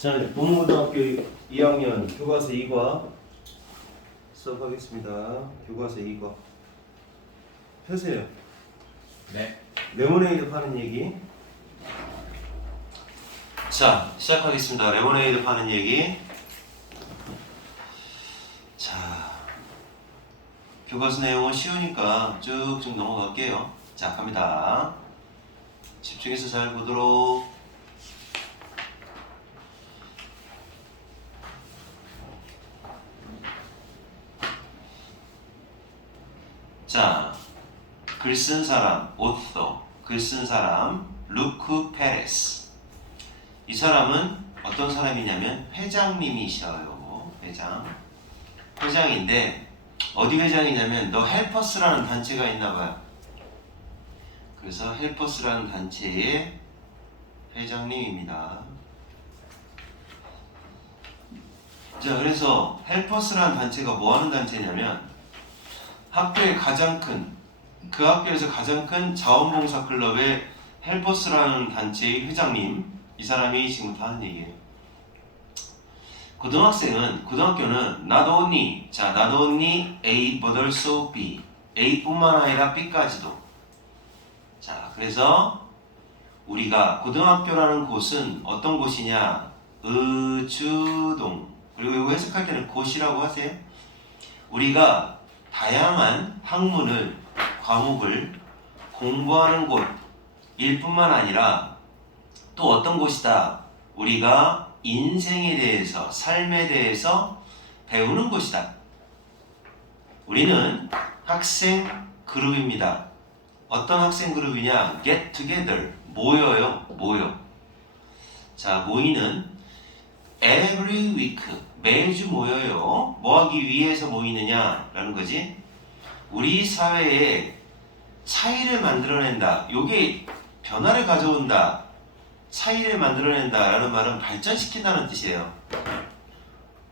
자, 동문고등학교 2학년 교과서 2과 수업하겠습니다. 교과서 2과 펴세요. 네. 레모네이드 파는 얘기. 자, 시작하겠습니다. 레모네이드 파는 얘기. 자, 교과서 내용은 쉬우니까 쭉쭉 넘어갈게요. 자, 갑니다. 집중해서 잘 보도록. 자, 글 쓴 사람, author, 글 쓴 사람, 루크 페레스. 이 사람은 어떤 사람이냐면 회장님이셔요. 회장인데 어디 회장이냐면 더 헬퍼스라는 단체가 있나봐요. 그래서 헬퍼스라는 단체의 회장님입니다. 자, 그래서 헬퍼스라는 단체가 뭐하는 단체냐면 학교의 그 학교에서 가장 큰 자원봉사 클럽의 헬퍼스라는 단체의 회장님, 이 사람이 지금부터 하는 얘기예요. 고등학교는 not only A but also B, A뿐만 아니라 B까지도. 자, 그래서 우리가 고등학교라는 곳은 어떤 곳이냐? 의주동. 그리고 이거 해석할 때는 곳이라고 하세요. 우리가 다양한 학문을, 과목을 공부하는 곳일 뿐만 아니라 또 어떤 곳이다? 우리가 인생에 대해서, 삶에 대해서 배우는 곳이다. 우리는 학생 그룹입니다. 어떤 학생 그룹이냐? Get together. 모여. 자, 모이는 every week. 매주 모여요. 뭐 하기 위해서 모이느냐라는 거지. 우리 사회에 차이를 만들어낸다. 요게 변화를 가져온다. 차이를 만들어낸다 라는 말은 발전시킨다는 뜻이에요.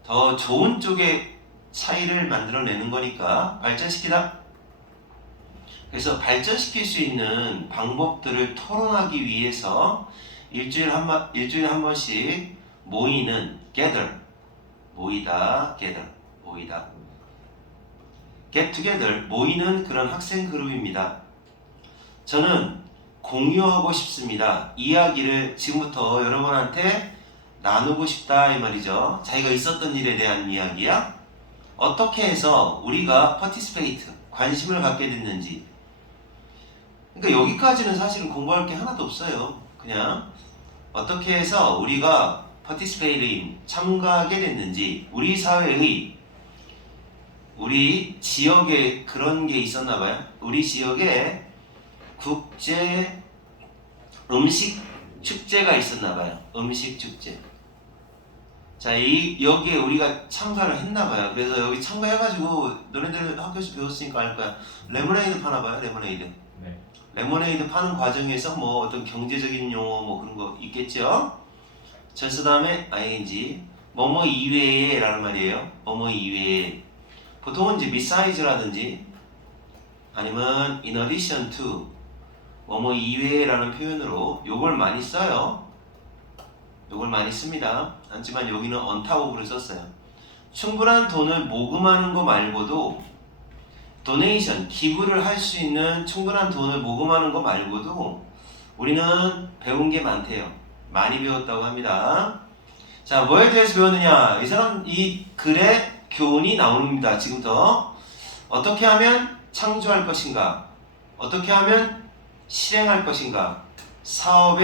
더 좋은 쪽에 차이를 만들어내는 거니까 발전시키다. 그래서 발전시킬 수 있는 방법들을 토론하기 위해서 일주일에 한 번씩 모이는 gather. 모이다. get together. 모이는 그런 학생 그룹입니다. 저는 공유하고 싶습니다. 이야기를 지금부터 여러분한테 나누고 싶다 이 말이죠. 자기가 있었던 일에 대한 이야기야. 어떻게 해서 우리가 participate, 관심을 갖게 됐는지. 그러니까 여기까지는 사실은 공부할 게 하나도 없어요. 그냥 어떻게 해서 우리가 participating, 참가하게 됐는지, 우리 사회의, 우리 지역에 그런 게 있었나 봐요. 우리 지역에 국제 음식 축제가 있었나 봐요. 음식 축제. 자, 여기에 우리가 참가를 했나 봐요. 그래서 여기 참가해가지고 너네들 학교에서 배웠으니까 알 거야. 레모네이드 파나 봐요. 레모네이드. 네. 레모네이드 파는 과정에서 뭐 어떤 경제적인 용어 뭐 그런 거 있겠죠? 전스 다음에 ing, 뭐뭐 이외에 라는 말이에요. 뭐뭐 이외에. 보통은 이제 beside라든지 아니면 in addition to, 뭐뭐 이외에 라는 표현으로 요걸 많이 써요. 요걸 많이 씁니다. 하지만 여기는 on top of를 썼어요. 충분한 돈을 모금하는 거 말고도 도네이션, 기부를 할 수 있는 충분한 돈을 모금하는 거 말고도 우리는 배운 게 많대요. 많이 배웠다고 합니다. 자, 뭐에 대해서 배웠느냐? 이 글에 교훈이 나옵니다. 지금부터 어떻게 하면 창조할 것인가? 어떻게 하면 실행할 것인가? 사업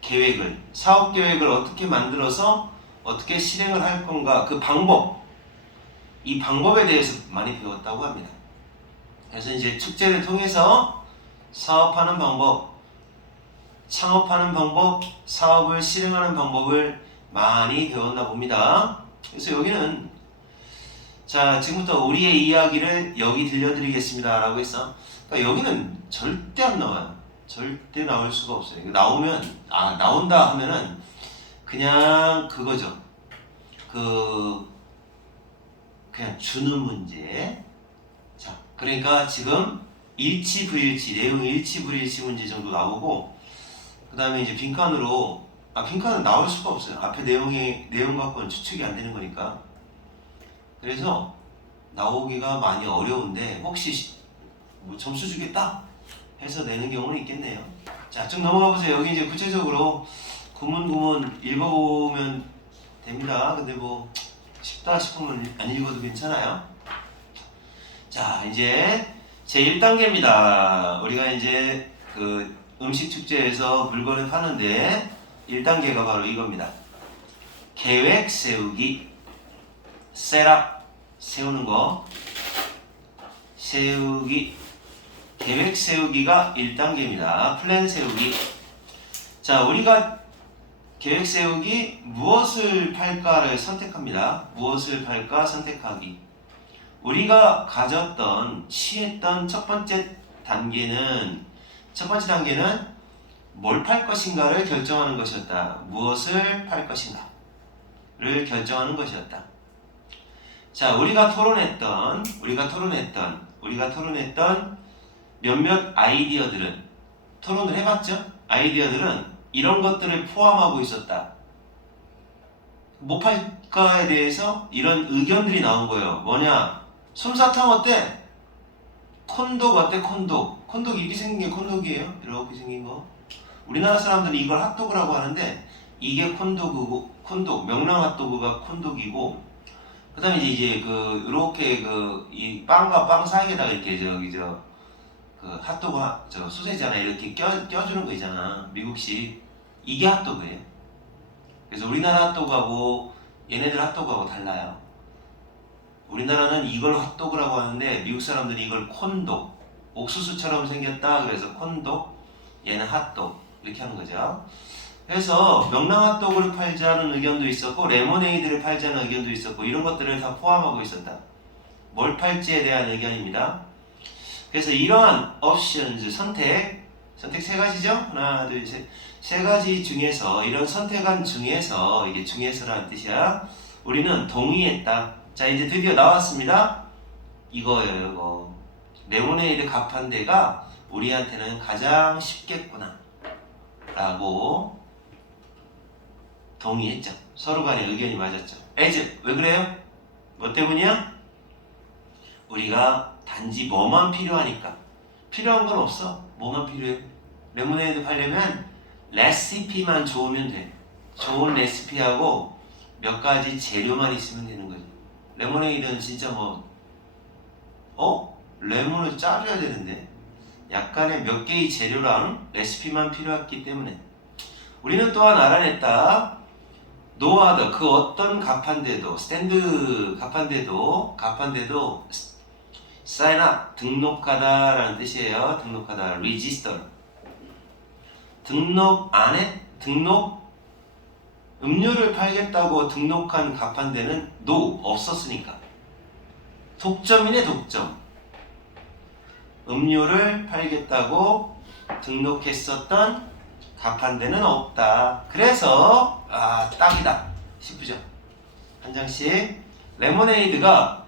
계획을 어떻게 만들어서 어떻게 실행을 할 건가? 그 방법, 이 방법에 대해서 많이 배웠다고 합니다. 그래서 이제 축제를 통해서 사업하는 방법, 창업하는 방법, 사업을 실행하는 방법을 많이 배웠나 봅니다. 그래서 여기는 자, 지금부터 우리의 이야기를 여기 들려드리겠습니다 라고 했어. 그러니까 여기는 절대 안 나와요. 절대 나올 수가 없어요. 나오면 나온다 하면은 그냥 그거죠. 그냥 주는 문제. 자, 그러니까 지금 일치불일치, 내용 일치불일치 문제 정도 나오고, 그 다음에 이제 빈칸으로 빈칸은 나올 수가 없어요. 앞에 내용 갖고는 추측이 안 되는 거니까. 그래서 나오기가 많이 어려운데 혹시 뭐 점수 주겠다 해서 내는 경우는 있겠네요. 자, 쭉 넘어가 보세요. 여기 이제 구체적으로 구문 읽어보면 됩니다. 근데 뭐 쉽다 싶으면 안 읽어도 괜찮아요. 자, 이제 제 1단계입니다. 우리가 이제 그 음식 축제에서 물건을 파는데 1단계가 바로 이겁니다. 계획 세우기. 셋업, 세우는 거. 세우기. 계획 세우기가 1단계입니다. 플랜 세우기. 자, 우리가 계획 세우기, 무엇을 팔까를 선택합니다. 무엇을 팔까 선택하기. 우리가 가졌던, 취했던 첫 번째 단계는 뭘 팔 것인가를 결정하는 것이었다. 무엇을 팔 것인가를 결정하는 것이었다. 자, 우리가 토론했던 몇몇 아이디어들은, 토론을 해봤죠? 아이디어들은 이런 것들을 포함하고 있었다. 뭐 팔까에 대해서 이런 의견들이 나온 거예요. 뭐냐? 솜사탕 어때? 콘독 어때? 콘독 이렇게 생긴 게 콘독이에요. 이렇게 생긴 거. 우리나라 사람들은 이걸 핫도그라고 하는데 이게 콘독, 명랑 핫도그가 콘독이고, 그 다음에 이제 이렇게 이 빵과 빵 사이에다가 이렇게 핫도그, 소세지 하나 이렇게 껴주는 거 있잖아. 미국식. 이게 핫도그예요. 그래서 우리나라 핫도그하고 얘네들 핫도그하고 달라요. 우리나라는 이걸 핫도그라고 하는데 미국 사람들이 이걸 콘독, 옥수수처럼 생겼다 그래서 콘독, 얘는 핫도그 이렇게 하는 거죠. 그래서 명랑 핫도그를 팔자는 의견도 있었고 레모네이드를 팔자는 의견도 있었고 이런 것들을 다 포함하고 있었다. 뭘 팔지에 대한 의견입니다. 그래서 이러한 옵션즈, 선택 세 가지죠? 하나, 둘, 셋. 세 가지 중에서, 이런 선택안 중에서, 이게 중에서라는 뜻이야. 우리는 동의했다. 자, 이제 드디어 나왔습니다. 이거예요, 이거. 레모네이드 값 한 대가 우리한테는 가장 쉽겠구나. 라고 동의했죠. 서로 간의 의견이 맞았죠. as, 왜 그래요? 뭐 때문이야? 우리가 단지 뭐만 필요하니까. 필요한 건 없어. 뭐만 필요해? 레모네이드 팔려면 레시피만 좋으면 돼. 좋은 레시피하고 몇 가지 재료만 있으면 되는 거지. 레모네이드는 진짜 레몬을 짜줘야 되는데 약간의 몇 개의 재료랑 레시피만 필요했기 때문에 우리는 또한 알아냈다. No other, 그 어떤 값한데도, 스탠드 값한데도 sign up, 등록하다 라는 뜻이에요. 등록하다, register. 등록 안 해? 음료를 팔겠다고 등록한 값한 데는 no, 없었으니까. 독점이네, 독점. 음료를 팔겠다고 등록했었던 값한 데는 없다. 그래서 딱이다 싶으죠. 한 장씩. 레모네이드가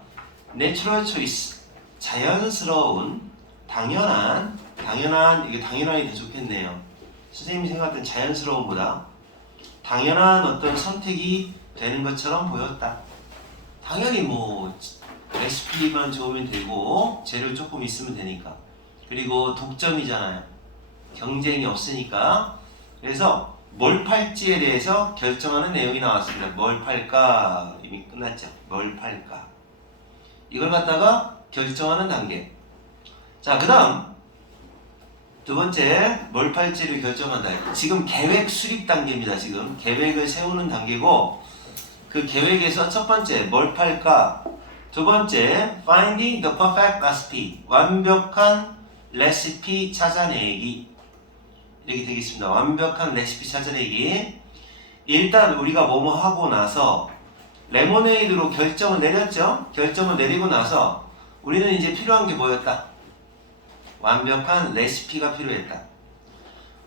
내추럴 초이스, 자연스러운, 당연한, 이게 당연한이 더 좋겠네요. 선생님이 생각했던 자연스러움보다 당연한 어떤 선택이 되는 것처럼 보였다. 당연히 레시피만 좋으면 되고 재료 조금 있으면 되니까. 그리고 독점이잖아요. 경쟁이 없으니까. 그래서 뭘 팔지에 대해서 결정하는 내용이 나왔습니다. 뭘 팔까? 이미 끝났죠. 뭘 팔까? 이걸 갖다가 결정하는 단계. 자, 그 다음 두 번째, 뭘 팔지를 결정한다. 지금 계획 수립 단계입니다. 지금 계획을 세우는 단계고, 그 계획에서 첫 번째 뭘 팔까, 두 번째 finding the perfect recipe, 완벽한 레시피 찾아내기. 이렇게 되겠습니다. 완벽한 레시피 찾아내기. 일단 우리가 뭐뭐 하고 나서 레모네이드로 결정을 내렸죠. 결정을 내리고 나서 우리는 이제 필요한 게 뭐였다? 완벽한 레시피가 필요했다.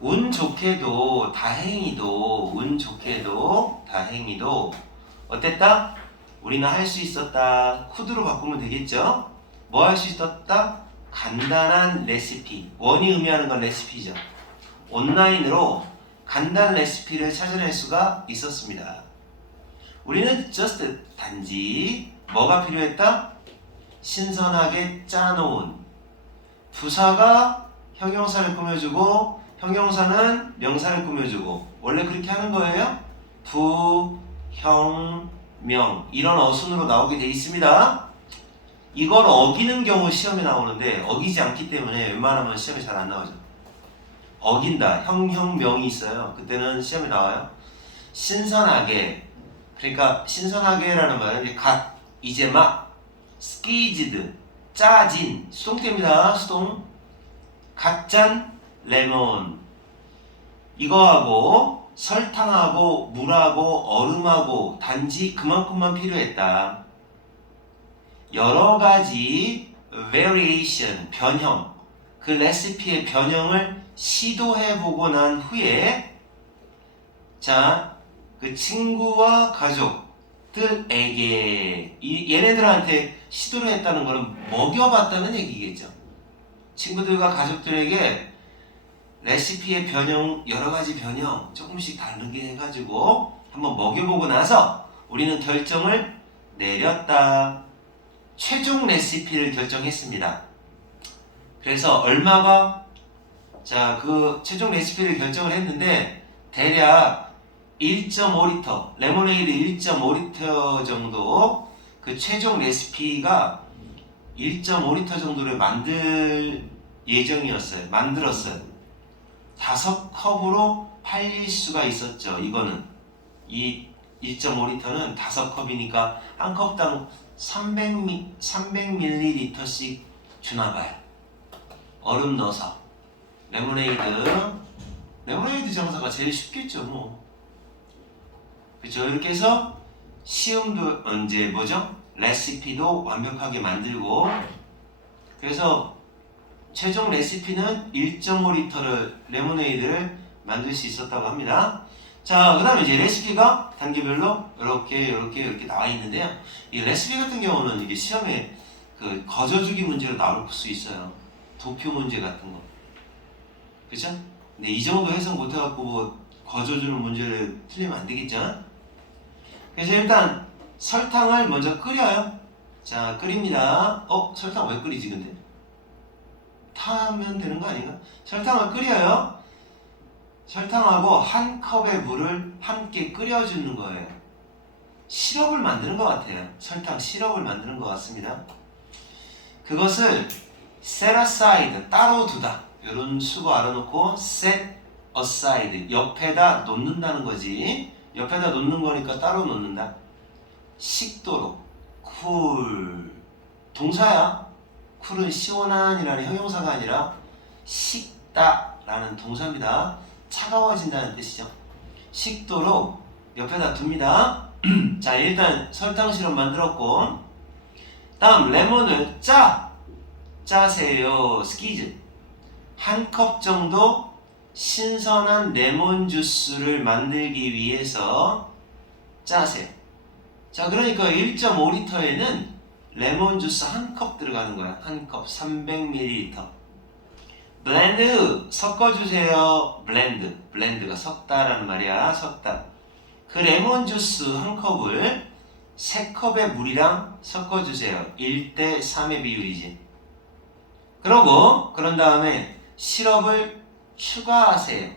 운 좋게도 다행히도 어땠다? 우리는 할 수 있었다. could로 바꾸면 되겠죠? 뭐 할 수 있었다? 간단한 레시피. 원이 의미하는 건 레시피죠. 온라인으로 간단 레시피를 찾아낼 수가 있었습니다. 우리는 just 단지 뭐가 필요했다? 신선하게 짜놓은 부사가 형용사를 꾸며주고 형용사는 명사를 꾸며주고 원래 그렇게 하는 거예요. 부, 형, 명 이런 어순으로 나오게 돼 있습니다. 이걸 어기는 경우 시험에 나오는데 어기지 않기 때문에 웬만하면 시험에 잘 안 나오죠. 어긴다. 형, 명이 있어요. 그때는 시험에 나와요. 신선하게 그러니까 신선하게라는 말은 갓, 이제 막 스퀴즈드, 짜진 수동태입니다. 수동 갓짠 레몬 이거하고 설탕하고 물하고 얼음하고 단지 그만큼만 필요했다. 여러가지 variation, 변형 그 레시피의 변형을 시도해보고 난 후에 자, 그 친구와 가족들에게 얘네들한테 시도를 했다는 것은 먹여봤다는 얘기겠죠. 친구들과 가족들에게 레시피의 변형, 여러가지 변형 조금씩 다르게 해가지고 한번 먹여보고 나서 우리는 결정을 내렸다. 최종 레시피를 결정했습니다. 그래서 얼마가 자, 그 최종 레시피를 결정을 했는데 대략 1.5리터 레모네이드 1.5리터 정도 그 최종 레시피가 1.5리터 정도를 만들 예정이었어요. 만들었어요. 5컵으로 팔릴 수가 있었죠. 이거는 이 1.5리터는 5컵이니까 한 컵당 300ml씩 주나봐요. 얼음 넣어서 레모네이드 장사가 제일 쉽겠죠. 뭐 그렇죠. 이렇게 해서 시험도 언제 뭐죠? 레시피도 완벽하게 만들고 그래서 최종 레시피는 1.5리터를 레모네이드를 만들 수 있었다고 합니다. 자, 그 다음에 이제 레시피가 단계별로 이렇게 나와 있는데요. 이 레시피 같은 경우는 이게 시험에 그 거저주기 문제로 나올 수 있어요. 도표 문제 같은 거. 그쵸? 근데 이 정도 해석 못해갖고 뭐 거저주는 문제를 틀리면 안 되겠죠? 그래서 일단 설탕을 먼저 끓여요. 자, 끓입니다. 설탕 왜 끓이지 근데? 타면 되는 거 아닌가? 설탕을 끓여요. 설탕하고 한 컵의 물을 함께 끓여주는 거예요. 시럽을 만드는 것 같아요. 설탕 시럽을 만드는 것 같습니다. 그것을 set aside, 따로 두다. 이런 수고 알아놓고 set aside, 옆에다 놓는다는 거지. 옆에다 놓는 거니까 따로 놓는다. 식도로, cool, 동사야. cool은 시원한이라는 형용사가 아니라 식다라는 동사입니다. 차가워진다는 뜻이죠. 식도로 옆에다 둡니다. 자, 일단 설탕 시럽 만들었고 다음 레몬을 짜세요. 스퀴즈 한 컵 정도 신선한 레몬 주스를 만들기 위해서 짜세요. 자, 그러니까 1.5리터에는 레몬 주스 한 컵 들어가는 거야. 한 컵 300ml. 블렌드 섞어주세요. 블렌드가 섞다라는 말이야. 섞다. 그 레몬 주스 한 컵을 3컵의 물이랑 섞어주세요. 1대3의 비율이지. 그런 다음에 시럽을 추가하세요.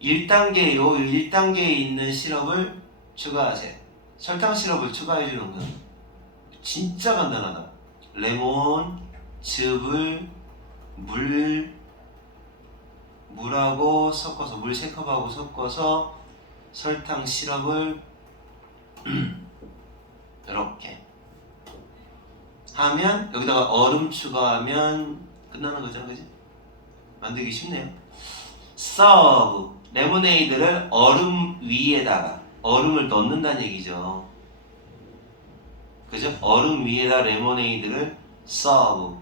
1단계에 있는 시럽을 추가하세요. 설탕 시럽을 추가해주는 건 진짜 간단하다. 레몬, 즙을 물하고 섞어서 물 3컵하고 섞어서 설탕 시럽을 이렇게 하면 여기다가 얼음 추가하면 끝나는 거죠, 그지? 만들기 쉽네요. serve 레모네이드를 얼음 위에다가 얼음을 넣는다는 얘기죠. 그죠? 얼음 위에다 레모네이드를 serve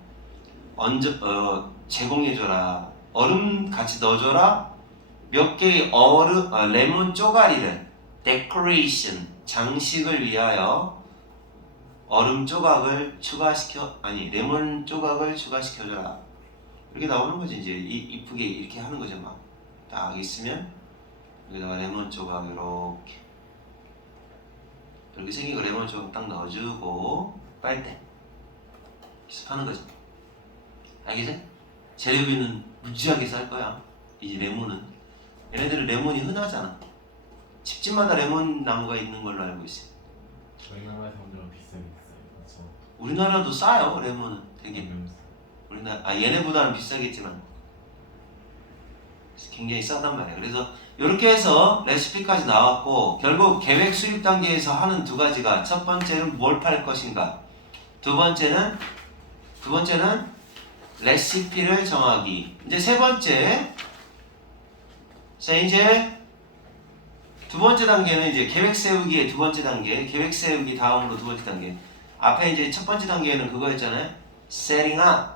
제공해줘라. 얼음 같이 넣어줘라. 몇 개의 레몬 쪼가리를 decoration 장식을 위하여 얼음 조각을 레몬 조각을 추가시켜줘라. 이렇게 나오는 거지. 이제 이쁘게 이렇게 하는 거죠. 막 딱 있으면 여기다가 레몬 조각 이렇게 생긴 거 레몬 조각 딱 넣어주고 빨대 기습하는 거지. 알겠어? 재료비는 무지하게 쌀 거야. 이 레몬은 얘네들은 레몬이 흔하잖아. 집집마다 레몬 나무가 있는 걸로 알고 있어요. 저희 나라에서 완전 비싸게 있어요. 우리나라도 싸요. 레몬은 되게. 그래서 얘네보다는 비싸겠지만 굉장히 싸단 말이야. 그래서 이렇게 해서 레시피까지 나왔고, 결국 계획 수립 단계에서 하는 두 가지가, 첫 번째는 뭘 팔 것인가, 두 번째는 레시피를 정하기. 이제 세 번째, 자 이제 두 번째 단계는 이제 계획 세우기의 두 번째 단계, 계획 세우기 다음으로 두 번째 단계. 앞에 이제 첫 번째 단계는 그거였잖아요. setting up.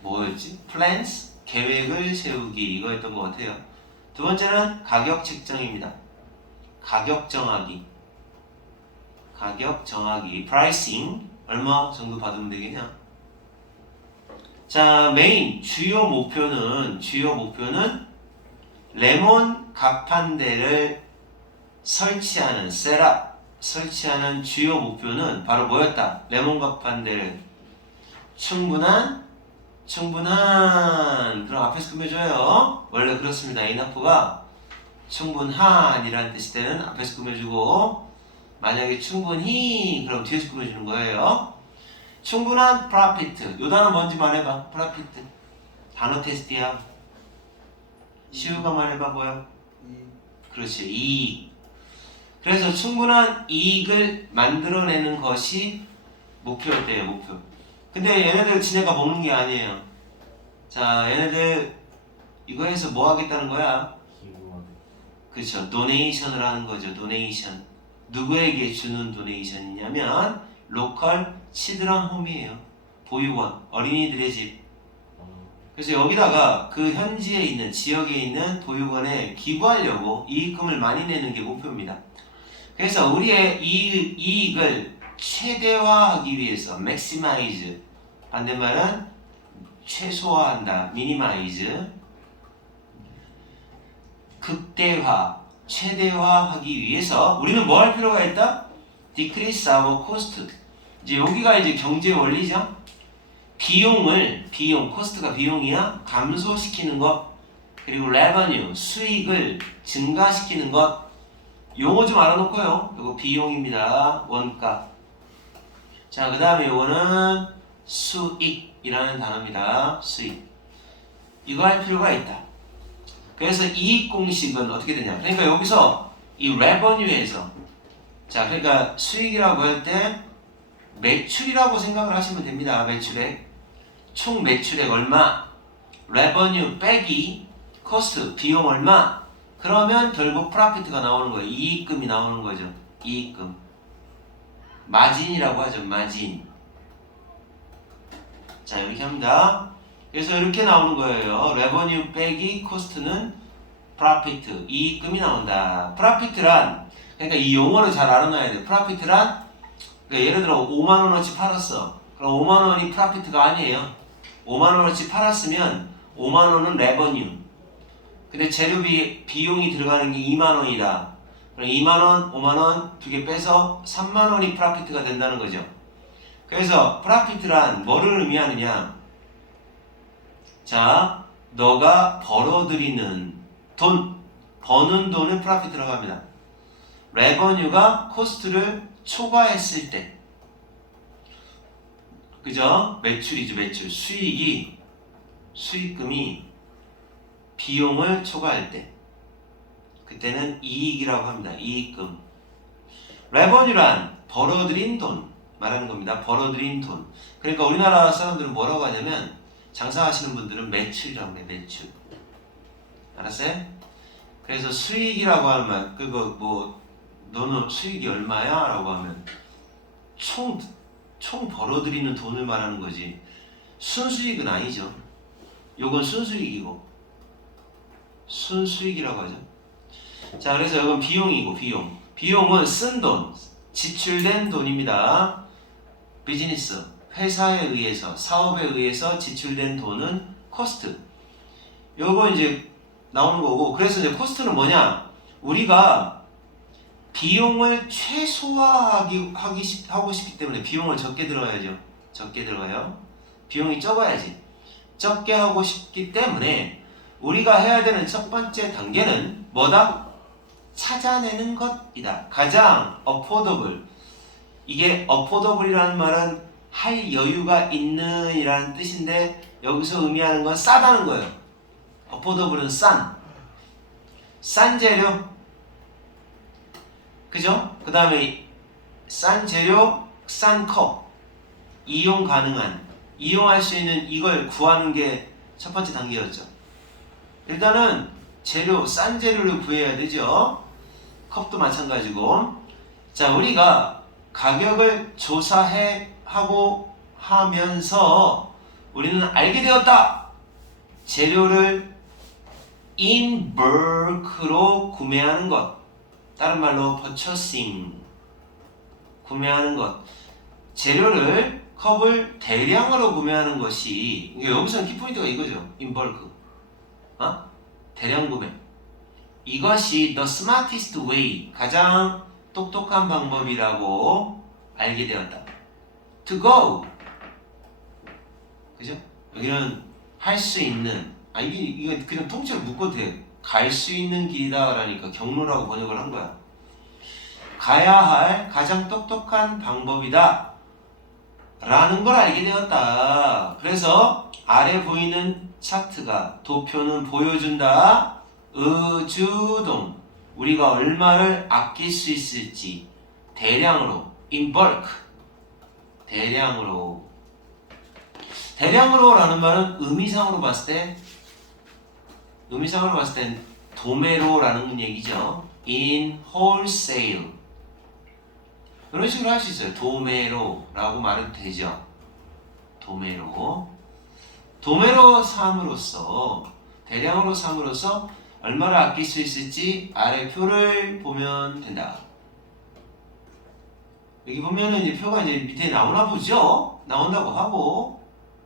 뭐였지? plans, 계획을 세우기, 이거였던 것 같아요. 두 번째는 가격 책정입니다. 가격 정하기, pricing, 얼마 정도 받으면 되겠냐. 자, 메인 주요 목표는 레몬 가판대를 설치하는 설치하는 주요 목표는 바로 뭐였다? 레몬 가판대를 충분한 그럼 앞에서 꾸며줘요. 원래 그렇습니다. enough가 충분한이라는 뜻이 되는 앞에서 꾸며주고, 만약에 충분히 그럼 뒤에서 꾸며주는 거예요. 충분한 profit. 요 단어 뭔지 말해봐. profit. 단어 테스트야. 시우가 말해봐. 뭐야? 그렇지. 이익. 그래서 충분한 이익을 만들어내는 것이 목표였대요. 목표. 근데 얘네들 지네가 먹는 게 아니에요. 자, 얘네들 이거 해서 뭐 하겠다는 거야? 그렇죠. 도네이션을 하는 거죠. 도네이션. 누구에게 주는 도네이션이냐면 로컬 치드런 홈이에요. 보육원, 어린이들의 집. 그래서 여기다가 그 현지에 있는, 지역에 있는 보육원에 기부하려고 이익금을 많이 내는 게 목표입니다. 그래서 우리의 이익을 최대화하기 위해서 maximize, 반대말은 최소화한다, minimize, 극대화, 최대화하기 위해서 우리는 뭐 할 필요가 있다? decrease our cost. 이제 여기가 이제 경제 원리죠. 코스트가 비용이야, 감소시키는 것, 그리고 revenue, 수익을 증가시키는 것. 용어 좀 알아놓고요. 이거 비용입니다. 원가. 자, 그 다음에 이거는 수익이라는 단어입니다. 수익. 이거 할 필요가 있다. 그래서 이익 공식은 어떻게 되냐? 그러니까 여기서 이 revenue에서, 자, 그러니까 수익이라고 할 때 매출이라고 생각을 하시면 됩니다. 매출액. 총 매출액 얼마? revenue 빼기 cost, 비용 얼마? 그러면 결국 profit가 나오는 거예요. 이익금이 나오는 거죠. 이익금. 마진이라고 하죠. 마진. 자, 이렇게 합니다. 그래서 이렇게 나오는 거예요. revenue 빼기 cost는 profit, 이익금이 나온다. profit란, 그러니까 이 용어를 잘 알아놔야 돼요. profit란, 그러니까 예를 들어 5만원어치 팔았어. 그럼 5만원이 profit가 아니에요. 5만원어치 팔았으면 5만원은 revenue. 근데 재료비, 비용이 들어가는 게 2만원이다. 그럼 2만원, 5만원 두 개 빼서 3만원이 프라피트가 된다는 거죠. 그래서 프라피트란 뭐를 의미하느냐? 자, 너가 벌어들이는 돈, 버는 돈은 프라피트라고 합니다. 레버뉴가 코스트를 초과했을 때, 그죠? 매출이죠. 매출. 수익금이 비용을 초과할 때, 그때는 이익이라고 합니다. 이익금. 레버뉴란 벌어들인 돈 말하는 겁니다. 벌어들인 돈. 그러니까 우리나라 사람들은 뭐라고 하냐면, 장사하시는 분들은 매출이라고 해요. 매출. 알았어요? 그래서 수익이라고 하는 말, 그거 뭐 너는 수익이 얼마야? 라고 하면 총 벌어들이는 돈을 말하는 거지, 순수익은 아니죠. 요건 순수익이고, 순수익이라고 하죠. 자, 그래서 이건 비용이고, 비용은 쓴 돈, 지출된 돈입니다. 비즈니스, 회사에 의해서, 사업에 의해서 지출된 돈은 코스트. 요거 이제 나오는 거고, 그래서 이제 코스트는 뭐냐? 우리가 비용을 하고 싶기 때문에 비용을 적게 들어가야죠. 적게 들어가요. 비용이 적어야지. 적게 하고 싶기 때문에 우리가 해야 되는 첫 번째 단계는 뭐다? 찾아내는 것이다. 가장 affordable. 이게 affordable이라는 말은 할 여유가 있는 이라는 뜻인데 여기서 의미하는 건 싸다는 거예요. affordable은 싼 재료. 그죠? 그 다음에 싼 재료, 싼 컵. 이용할 수 있는 이걸 구하는 게 첫 번째 단계였죠. 일단은 싼 재료를 구해야 되죠. 컵도 마찬가지고. 자, 우리가 가격을 조사하고 하면서 우리는 알게 되었다. 재료를 in bulk로 구매하는 것. 다른 말로 purchasing. 구매하는 것. 재료를 컵을 대량으로 구매하는 것이 여기서는 키포인트가 이거죠. in bulk. 대량 구매. 이것이 the smartest way. 가장 똑똑한 방법이라고 알게 되었다. to go. 그죠? 여기는 할 수 있는. 이거 그냥 통째로 묶어도 돼. 갈 수 있는 길이다 라니까 경로라고 번역을 한 거야. 가야 할 가장 똑똑한 방법이다 라는 걸 알게 되었다. 그래서 아래 보이는 차트가 도표는 보여준다. 의주동. 우리가 얼마를 아낄 수 있을지 대량으로 in bulk. 대량으로 라는 말은 의미상으로 봤을 땐 도매로라는 얘기죠. in wholesale. 이런 식으로 할 수 있어요. 도매로라고 말해도 되죠. 도매로 삼으로써 대량으로 삼으로써 얼마를 아낄 수 있을지 아래 표를 보면 된다. 여기 보면은 이제 표가 이제 밑에 나오나 보죠. 나온다고 하고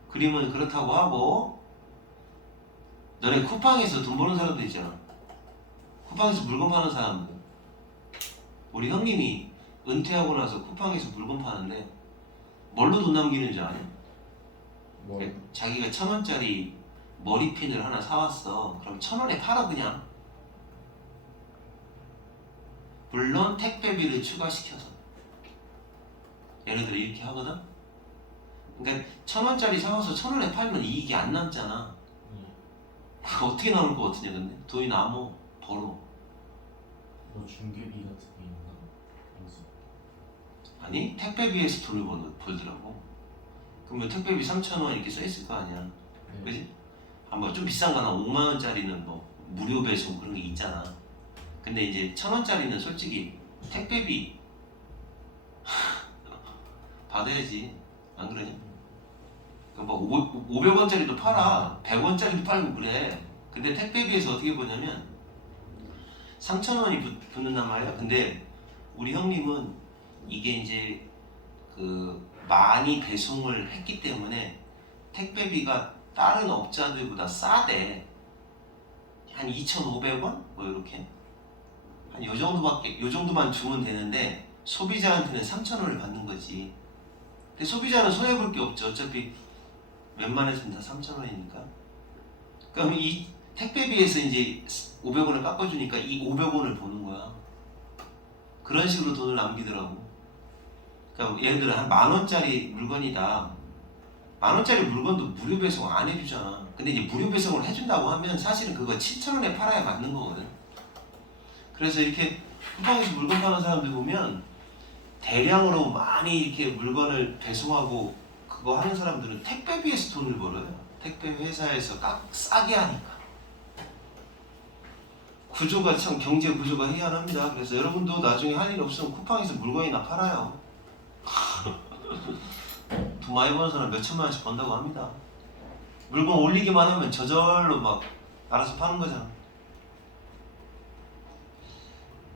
그림은 그렇다고 하고. 너네 쿠팡에서 돈 버는 사람들 있잖아. 쿠팡에서 물건 파는 사람들. 우리 형님이 은퇴하고 나서 쿠팡에서 물건 파는데 뭘로 돈 남기는 줄 아냐? 뭐 자기가 1,000원짜리 머리핀을 하나 사왔어. 그럼 1,000원에 팔아 그냥. 물론 택배비를 추가시켜서. 얘네들이 이렇게 하거든? 그러니까 1,000원짜리 사와서 1,000원에 팔면 이익이 안 남잖아. 그거 어떻게 나올 것 같으냐 근데? 돈이 남어. 벌어. 뭐 중개비 같은 게 있나? 무슨 아니 택배비에서 돈을 벌더라고. 그러면 택배비 3,000원 이렇게 써있을 거 아니야. 네. 그지? 한번 좀 비싼 거나 5만원짜리는 뭐 무료 배송 그런 게 있잖아. 근데 이제 1,000원짜리는 솔직히 택배비 받아야지. 안 그러니? 그러니까 뭐 500원짜리도 팔아. 100원짜리도 팔고 그래. 근데 택배비에서 어떻게 보냐면 3,000원이 붙는단 말이야. 근데 우리 형님은 이게 이제 많이 배송을 했기 때문에 택배비가 다른 업자들보다 싸대. 한 2,500원? 뭐 이렇게 한 요 정도만 주면 되는데 소비자한테는 3,000원을 받는 거지. 근데 소비자는 손해볼 게 없죠. 어차피 웬만해서는 다 3,000원이니까. 그럼 이 택배비에서 이제 500원을 깎아주니까 이 500원을 버는 거야. 그런 식으로 돈을 남기더라고. 그러니까 예를 들어 한 10,000원짜리 물건이다. 10,000원짜리 물건도 무료 배송 안 해주잖아. 근데 이제 무료 배송을 해준다고 하면 사실은 그거 7,000원에 팔아야 맞는 거거든. 그래서 이렇게 쿠팡에서 물건 파는 사람들 보면 대량으로 많이 이렇게 물건을 배송하고 그거 하는 사람들은 택배비에서 돈을 벌어요. 택배 회사에서 싸게 하니까. 구조가 참 경제 구조가 희한합니다. 그래서 여러분도 나중에 할 일 없으면 쿠팡에서 물건이나 팔아요. 돈 많이 버는 사람 몇 천만 원씩 번다고 합니다. 물건 올리기만 하면 저절로 막 알아서 파는 거잖아.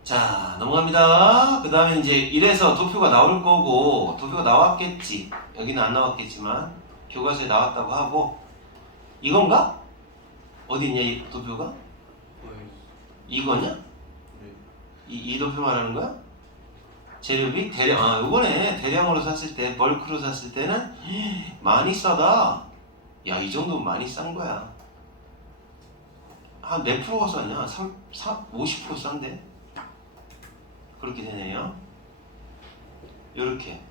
자, 넘어갑니다. 그 다음에 이제 이래서 도표가 나올 거고, 도표가 나왔겠지. 여기는 안 나왔겠지만 교과서에 나왔다고 하고, 이건가? 어디 있냐 이 도표가? 거의 이거냐? 네. 이 도표 말하는 거야? 재료비 대량 요거네. 대량으로 샀을 때 벌크로 샀을 때는 많이 싸다. 야, 이 정도면 많이 싼 거야. 한 몇 프로가 쌌냐? 50% 싼데? 그렇게 되네요. 요렇게.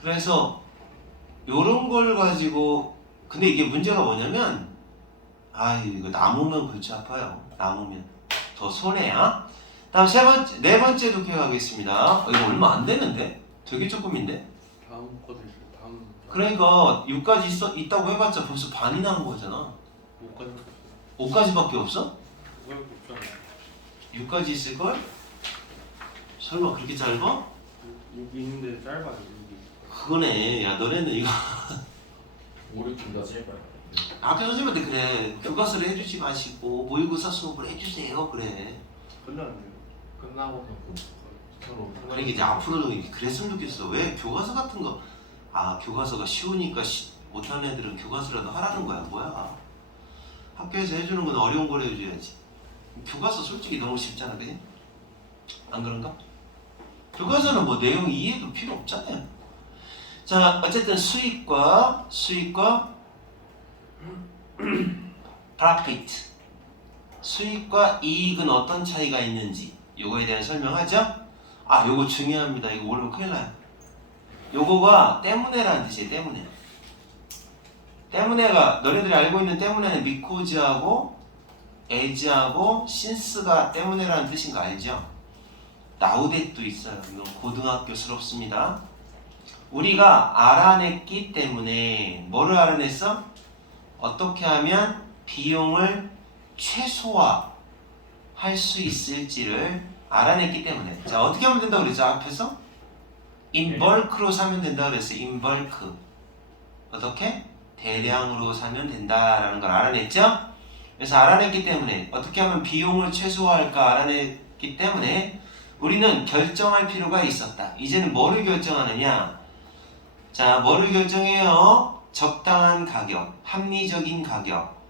그래서 요런 걸 가지고 근데 이게 문제가 뭐냐면 이거 남으면 골치 아파요. 남으면 더 손해야. 다음 네 번째 독해 가겠습니다. 이거 얼마 안 되는데? 되게 조금인데? 다음 거도 있어요. 다음 그러니까 6까지 있다고 해봤자 벌써 반이 나온 거잖아. 5까지 없어요. 5까지밖에 없어? 그거 없잖아요. 6까지 있을걸? 설마 그렇게 짧아? 여기 있는데 짧아요. 여기. 그거네. 야, 너네는 이거 오류 둘다 짧아요. 학교 선생님한테 그래. 교과서를 해주지 마시고 모의고사 수업을 해주세요. 그래. 끝났네요. 끝나고는 서로 그러니까 이제 앞으로도 그랬으면 좋겠어. 왜 교과서 같은 거 교과서가 쉬우니까 못하는 애들은 교과서라도 하라는 거야. 뭐야? 학교에서 해주는 건 어려운 걸 해줘야지. 교과서 솔직히 너무 쉽잖아, 그지? 안 그런가? 교과서는 뭐 내용 이해도 필요 없잖아요. 자, 어쨌든 수익과 profit, 수익과 이익은 어떤 차이가 있는지 요거에 대한 설명하죠? 요거 중요합니다. 이거 모르면 큰일 나요. 요거가 때문에라는 뜻이에요. 때문에가 너네들이 알고 있는 때문에는 미코즈하고 에즈하고 신스가 때문에라는 뜻인 거 알죠? 나우댓도 있어요. 이건 고등학교스럽습니다. 우리가 알아냈기 때문에 뭐를 알아냈어? 어떻게 하면 비용을 최소화할 수 있을지를 알아냈기 때문에. 자, 어떻게 하면 된다고 그랬죠? 앞에서? in bulk로 사면 된다고 그랬어요. in bulk. 어떻게? 대량으로 사면 된다라는 걸 알아냈죠? 그래서 알아냈기 때문에 어떻게 하면 비용을 최소화할까 알아냈기 때문에 우리는 결정할 필요가 있었다. 이제는 뭐를 결정하느냐? 자, 뭐를 결정해요? 적당한 가격, 합리적인 가격,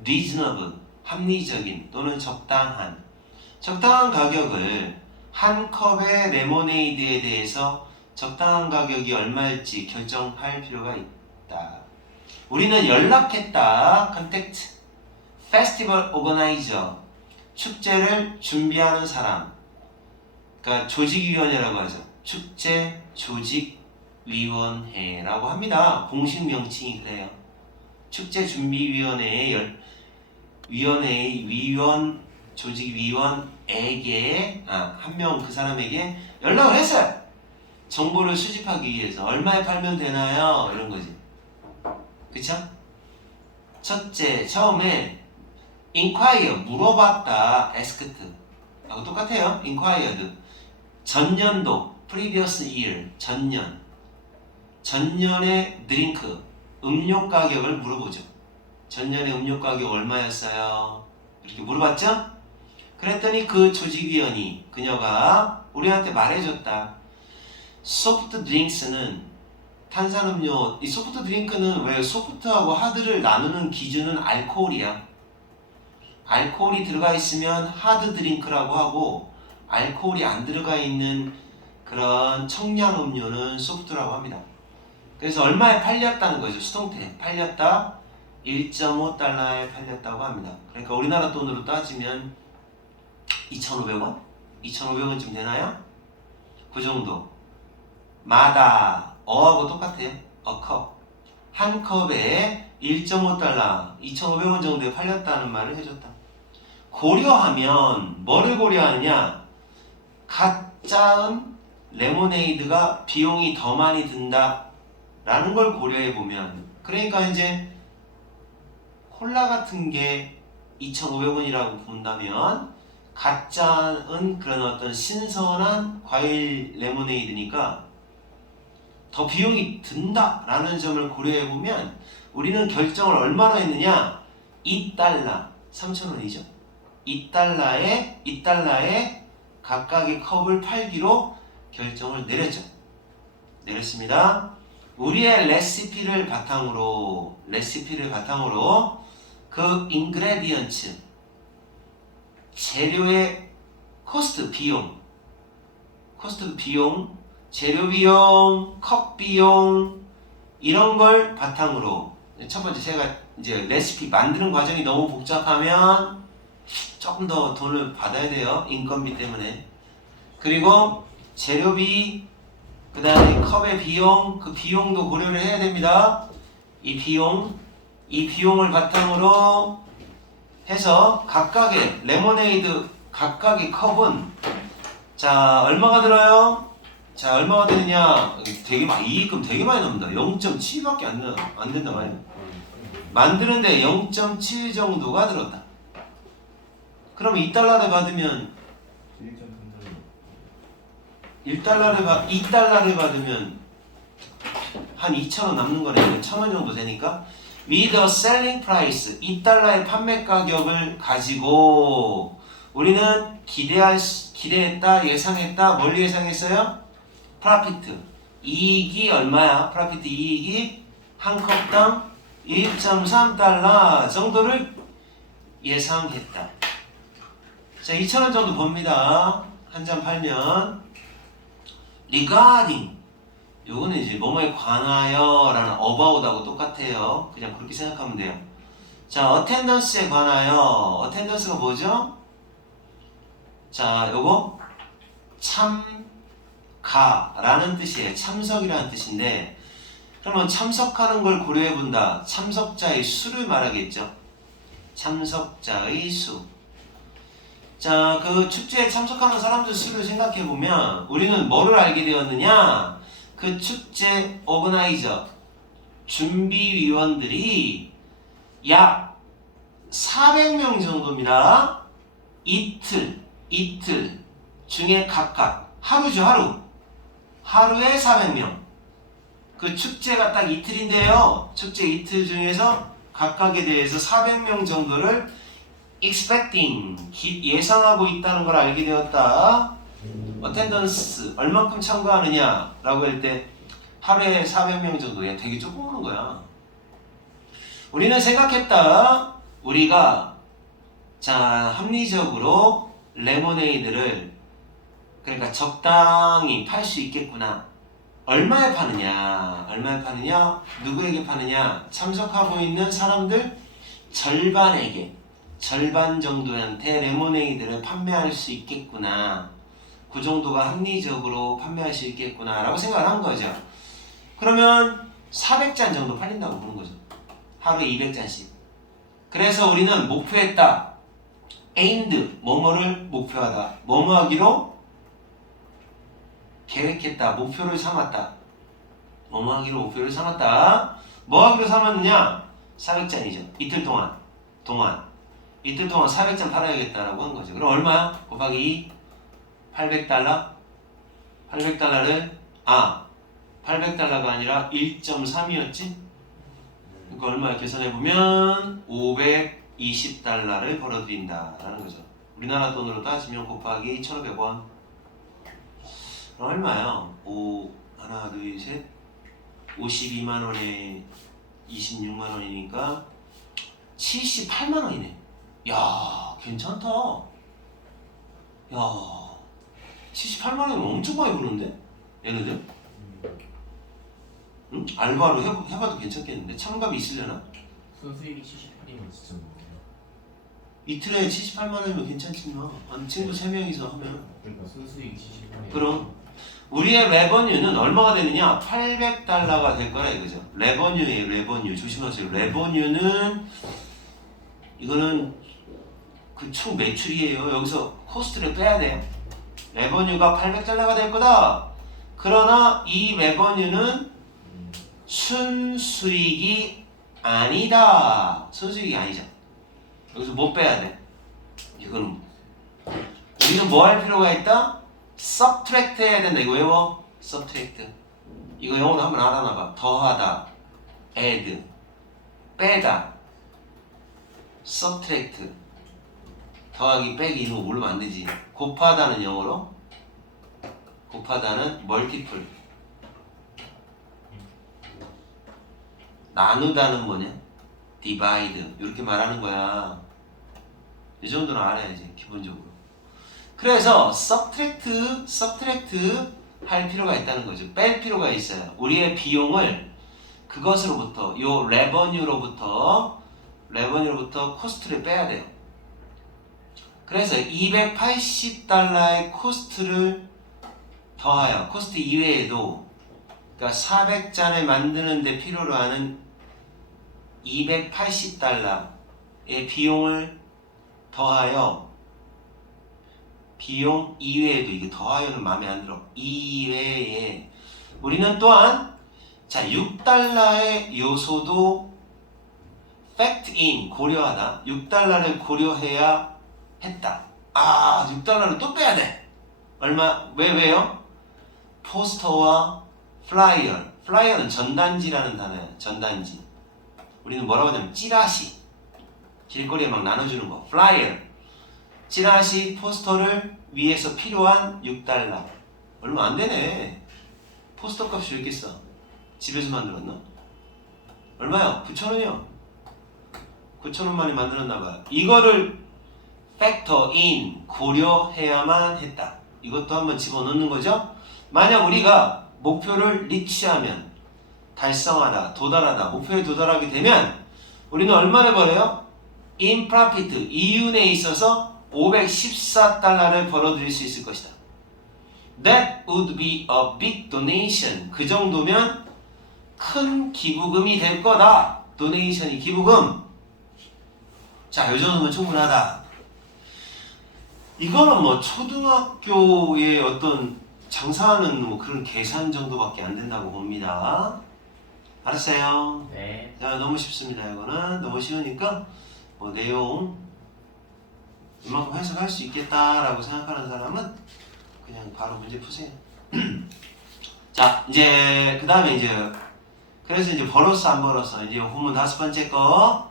reasonable, 합리적인 또는 적당한 가격을 한 컵의 레모네이드에 대해서 적당한 가격이 얼마일지 결정할 필요가 있다. 우리는 연락했다. contact, festival organizer, 축제를 준비하는 사람, 그러니까 조직위원회라고 하죠. 축제 조직위원회라고 합니다. 공식 명칭이 그래요. 축제 준비위원회의 위원 조직위원에게 한 명 그 사람에게 연락을 했어요. 정보를 수집하기 위해서 얼마에 팔면 되나요? 이런 거지. 그쵸? 첫째, 처음에 inquire, 물어봤다. asked 하고 똑같아요. inquired. 전년도, previous year, 전년의 drink, 음료 가격을 물어보죠. 전년의 음료 가격 얼마였어요? 이렇게 물어봤죠? 그랬더니 그 조직위원이 그녀가 우리한테 말해줬다. 소프트 드링크스는 탄산음료, 이 소프트 드링크는 왜 소프트하고 하드를 나누는 기준은 알코올이야. 알코올이 들어가 있으면 하드 드링크라고 하고 알코올이 안 들어가 있는 그런 청량 음료는 소프트라고 합니다. 그래서 얼마에 팔렸다는 거죠. 수동태 팔렸다. 1.5달러에 팔렸다고 합니다. 그러니까 우리나라 돈으로 따지면 2,500원? 2,500원쯤 되나요? 그 정도. 마다 어하고 똑같아요. a cup. 한 컵에 1.5달러, 2,500원 정도에 팔렸다는 말을 해줬다. 고려하면 뭐를 고려하느냐? 갓 짜은 레모네이드가 비용이 더 많이 든다 라는 걸 고려해 보면, 그러니까 이제 콜라 같은 게 2,500원이라고 본다면 갓 짜은 그런 어떤 신선한 과일 레모네이드니까 더 비용이 든다라는 점을 고려해 보면 우리는 결정을 얼마나 했느냐? 2달러, 3,000원이죠. 2달러에 각각의 컵을 팔기로 결정을 내렸습니다. 우리의 레시피를 바탕으로 그 인그레디언츠 재료의 코스트 비용, 재료 비용, 컵 비용 이런 걸 바탕으로 첫 번째 제가 이제 레시피 만드는 과정이 너무 복잡하면 조금 더 돈을 받아야 돼요. 인건비 때문에. 그리고 재료비, 그 다음에 컵의 비용, 그 비용도 고려를 해야 됩니다. 이 비용을 바탕으로 해서 각각의 레모네이드 각각의 컵은 자 얼마가 들어요? 자 얼마가 되느냐? 되게 많이 이익금 되게 많이 나옵니다. 0.7밖에 안 된다 말이야. 만드는데 0.7 정도가 들었다. 그러면 2달러를 받으면 2달러를 받으면 한 2,000원 남는 거네. 1,000원 정도 되니까 with a selling price 2달러의 판매 가격을 가지고 우리는 기대했다, 예상했다. 뭘 예상했어요? 프로피트 이익이 얼마야? 프로피트 이익이 한 컵당 1.3달러 정도를 예상했다. 자, 2,000원 정도 법니다. 한 잔 팔면. regarding 요거는 이제 뭐뭐에 관하여 라는 about하고 똑같아요. 그냥 그렇게 생각하면 돼요. 자, attendance에 관하여. attendance가 뭐죠? 자, 요거 참가라는 뜻이에요. 참석이라는 뜻인데 그러면 참석하는 걸 고려해 본다. 참석자의 수를 말하겠죠. 참석자의 수. 자, 그 축제에 참석하는 사람들 수를 생각해 보면 우리는 뭐를 알게 되었느냐? 그 축제 오거나이저 준비위원들이 약 400명 정도입니다. 이틀 중에 각각 하루죠, 하루에 400명. 그 축제가 딱 이틀인데요. 축제 이틀 중에서 각각에 대해서 400명 정도를 expecting 예상하고 있다는 걸 알게 되었다. attendance 얼만큼 참가하느냐 라고 할 때 하루에 400명 정도야. 되게 조금 오는 거야. 우리는 생각했다. 우리가 자 합리적으로 레모네이드를 그러니까 적당히 팔 수 있겠구나. 얼마에 파느냐? 누구에게 파느냐? 참석하고 있는 사람들 절반 정도한테 레모네이드를 판매할 수 있겠구나. 그 정도가 합리적으로 판매할 수 있겠구나 라고 생각을 한 거죠. 그러면 400잔 정도 팔린다고 보는 거죠. 하루에 200잔씩. 그래서 우리는 목표했다. aimed 뭐뭐를 목표하다. 뭐뭐 하기로 계획했다. 목표를 삼았다. 뭐뭐 하기로 목표를 삼았다. 뭐 하기로 삼았느냐? 400잔이죠. 이틀 동안 이틀 동안 400잔 팔아야겠다라고 한 거죠. 그럼 얼마야? 곱하기 800달러? 800달러를 800달러가 아니라 1.3이었지? 그러니까 얼마야? 계산해보면 520달러를 벌어들인다라는 거죠. 우리나라 돈으로 따지면 곱하기 1,500원. 그럼 얼마야? 하나, 둘, 셋 52만원에 26만원이니까 78만원이네. 야, 괜찮다. 야, 78만원이면 엄청 많이 버는데? 얘네들? 응? 알바로 해봐도 괜찮겠는데? 참가비 있으려나? 순수익이 78이면 진짜 뭐예요? 이틀에 78만원이면 괜찮지 뭐. 한 친구 3명이서 하면. 그러니까 순수익이 78이면 그럼 우리의 레버뉴는 얼마가 되느냐? 800달러가 될 거라 이거죠. 레버뉴예요. 레버뉴. 조심하세요. 레버뉴는 이거는 그 총 매출이에요. 여기서 코스트를 빼야 돼요. 레버뉴가 800달러가 될 거다. 그러나 이 레버뉴는 순수익이 아니다. 순수익이 아니죠. 여기서 못 빼야 돼. 이거는 우리는 뭐 할 필요가 있다? subtract 해야 된다. 이거 외워. subtract. 이거 영어로 한번 알아놔봐. 더하다, add, 빼다, subtract. 더하기, 빼기 이런 거 모르면 안 되지. 곱하다는 영어로 multiple. 나누다는 뭐냐? divide. 이렇게 말하는 거야. 이 정도는 알아야지, 기본적으로. 그래서 subtract 할 필요가 있다는 거죠. 뺄 필요가 있어요. 우리의 비용을 그것으로부터, 요 revenue로부터 코스트를 빼야 돼요. 그래서 280달러의 코스트를 더하여, 코스트 이외에도, 그러니까 400잔을 만드는 데 필요로 하는 280달러의 비용을 더하여, 비용 이외에도, 이게 더하여는 마음에 안 들어. 이외에 우리는 또한 자 6달러의 요소도 fact in, 고려하다. 6달러를 고려해야 했다. 아, 6달러를 또 빼야 돼. 얼마? 왜요? 포스터와 플라이어. 플라이어는 전단지라는 단어예요. 전단지. 우리는 뭐라고 하냐면 찌라시. 길거리에 막 나눠주는 거. 플라이어. 찌라시, 포스터를 위해서 필요한 6달러. 얼마 안 되네. 포스터 값이 왜 이렇게 싸? 집에서 만들었나? 얼마요? 9,000원이요. 9,000원만에 만들었나봐요. 이거를 factor in, 고려해야만 했다. 이것도 한번 집어넣는 거죠. 만약 우리가 목표를 리치하면, 달성하다, 도달하다, 목표에 도달하게 되면 우리는 얼마를 벌어요? in profit, 이윤에 있어서 514달러를 벌어들일 수 있을 것이다. That would be a big donation. 그 정도면 큰 기부금이 될 거다. 도네이션이 기부금. 자, 이 정도면 충분하다. 이거는 뭐 초등학교의 어떤 장사하는 뭐 그런 계산 정도밖에 안 된다고 봅니다. 알았어요? 네. 자, 너무 쉽습니다. 이거는 너무 쉬우니까 뭐 내용 이만큼 해석할 수 있겠다라고 생각하는 사람은 그냥 바로 문제 푸세요. 자, 이제 그 다음에 이제 그래서 이제 벌었어 안 벌었어 이제 후문 5번째 거.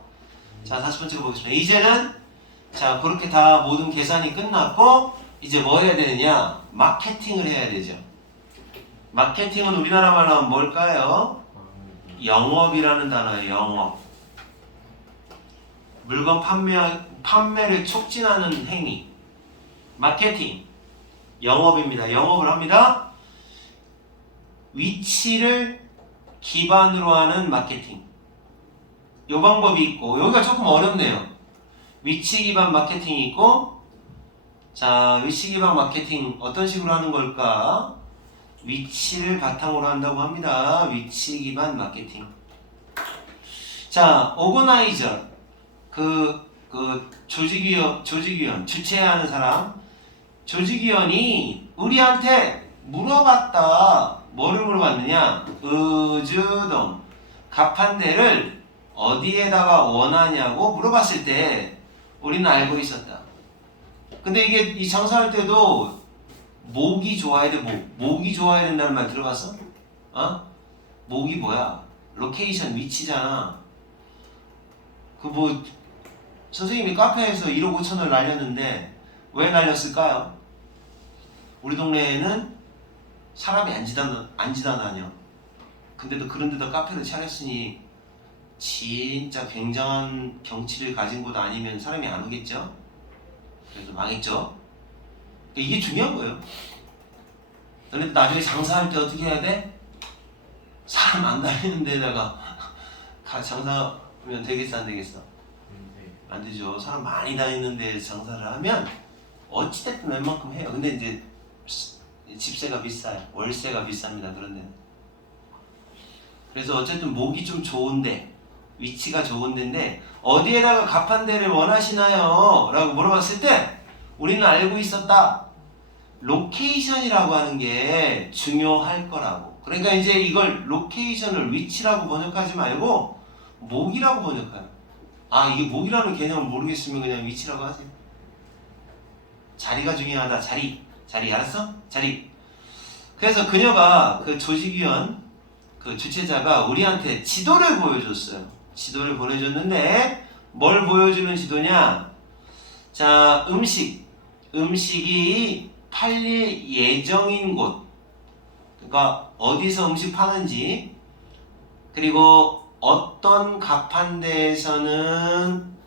자, 5번째 거 보겠습니다. 이제는 자, 그렇게 다 모든 계산이 끝났고 이제 뭐 해야 되느냐? 마케팅을 해야 되죠. 마케팅은 우리나라 말로 하면 뭘까요? 영업이라는 단어예요. 영업. 물건 판매를 촉진하는 행위. 마케팅. 영업입니다. 영업을 합니다. 위치를 기반으로 하는 마케팅. 이 방법이 있고, 여기가 조금 어렵네요. 위치 기반 마케팅이 있고, 자, 위치 기반 마케팅 어떤 식으로 하는 걸까? 위치를 바탕으로 한다고 합니다. 위치 기반 마케팅. 자, 오거나이저. 조직위원, 주최하는 사람. 조직위원이 우리한테 물어봤다. 뭐를 물어봤느냐? 의주동. 가판대를 어디에다가 원하냐고 물어봤을 때 우리는 알고 있었다. 근데 이게 이 장사할 때도 목이 좋아야 돼. 목이 좋아야 된다는 말 들어봤어? 어? 목이 뭐야? 로케이션, 위치잖아. 그 뭐 선생님이 카페에서 1억 5천을 날렸는데 왜 날렸을까요? 우리 동네에는 사람이 안 지나다녀. 근데도 그런 데다 카페를 차렸으니 진짜 굉장한 경치를 가진 곳 아니면 사람이 안 오겠죠? 그래서 망했죠? 이게 중요한 거예요. 너네들 나중에 장사할 때 어떻게 해야 돼? 사람 안 다니는 데다가 장사하면 되겠어 안 되겠어? 네. 안 되죠. 사람 많이 다니는 데 장사를 하면 어찌됐든 웬만큼 해요. 근데 이제 집세가 비싸요. 월세가 비쌉니다. 그런 데는. 그래서 어쨌든 목이 좀 좋은데, 위치가 좋은 데인데 어디에다가 가판대를 원하시나요? 라고 물어봤을 때 우리는 알고 있었다. 로케이션이라고 하는 게 중요할 거라고. 그러니까 이제 이걸 로케이션을 위치라고 번역하지 말고 목이라고 번역해요. 아, 이게 목이라는 개념을 모르겠으면 그냥 위치라고 하세요. 자리가 중요하다. 자리 알았어? 자리. 그래서 그녀가 그 조직위원 그 주최자가 우리한테 지도를 보여줬어요. 지도를 보내줬는데 뭘 보여주는 지도냐? 자, 음식이 팔릴 예정인 곳, 그러니까 어디서 음식 파는지, 그리고 어떤 가판대에서는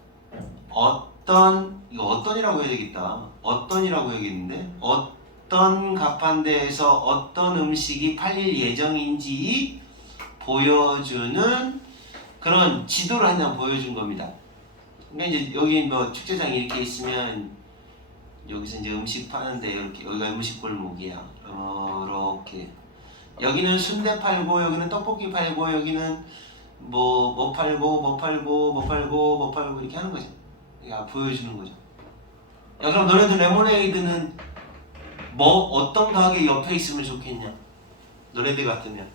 이거 어떤이라고 해야 되겠다. 어떤이라고 해야겠는데 어떤 가판대에서 어떤 음식이 팔릴 예정인지 보여주는 그런 지도를 한 장 보여준 겁니다. 그러니까 이제 여기 뭐 축제장이 이렇게 있으면 여기서 이제 음식 파는데 이렇게 여기가 음식 골목이야. 이렇게 여기는 순대 팔고 여기는 떡볶이 팔고 여기는 뭐 팔고 이렇게 하는 거죠. 야 보여주는 거죠. 야 그럼 너네들 레모네이드는 뭐 어떤 가게 옆에 있으면 좋겠냐? 너네들 같으면.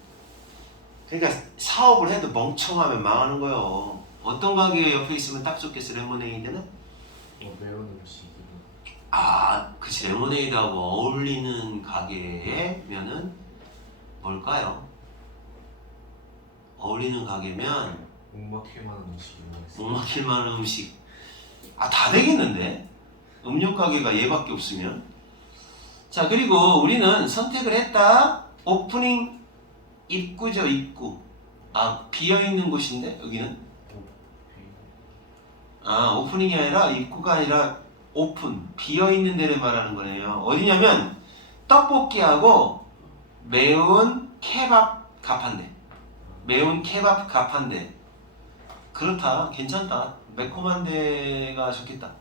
그러니까 사업을 해도 멍청하면 망하는 거예요. 어떤 가게 옆에 있으면 딱 좋겠어 레모네이드는? 매운 음식이. 아, 그치. 레모네이드하고 어울리는 가게면은 뭘까요? 어울리는 가게면 목 막힐 만한 음식이 뭐가 있어? 목 막힐 만한 음식. 아, 다 되겠는데? 음료 가게가 얘밖에 없으면. 자, 그리고 우리는 선택을 했다. 오프닝 입구죠, 입구. 아, 비어있는 곳인데, 여기는? 아, 오프닝이 아니라 입구가 아니라 오픈, 비어있는 데를 말하는 거네요. 어디냐면 떡볶이하고 매운 케밥 가판대. 매운 케밥 가판대. 그렇다. 괜찮다. 매콤한 데가 좋겠다.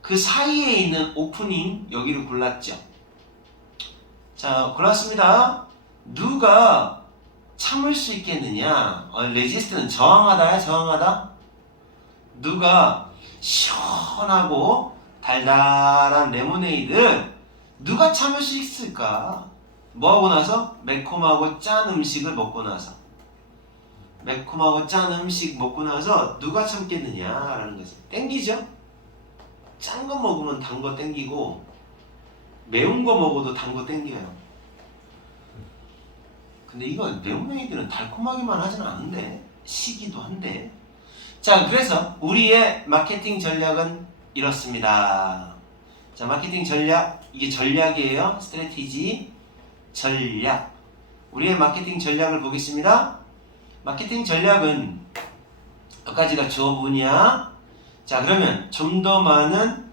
그 사이에 있는 오프닝 여기를 골랐죠. 자, 골랐습니다. 누가 참을 수 있겠느냐? 레지스트는 저항하다야, 저항하다? 누가 시원하고 달달한 레모네이드를 누가 참을 수 있을까? 뭐하고 나서? 매콤하고 짠 음식을 먹고 나서. 매콤하고 짠 음식 먹고 나서 누가 참겠느냐라는 거죠. 땡기죠? 짠 거 먹으면 단 거 땡기고 매운 거 먹어도 단 거 땡겨요. 근데 이거 레모네이드는 달콤하기만 하지는 않은데 시기도 한데. 자, 그래서 우리의 마케팅 전략은 이렇습니다. 자, 마케팅 전략, 이게 전략이에요. 스트래티지, 전략. 우리의 마케팅 전략을 보겠습니다. 마케팅 전략은 몇 가지가 주어분이야. 자, 그러면 좀 더 많은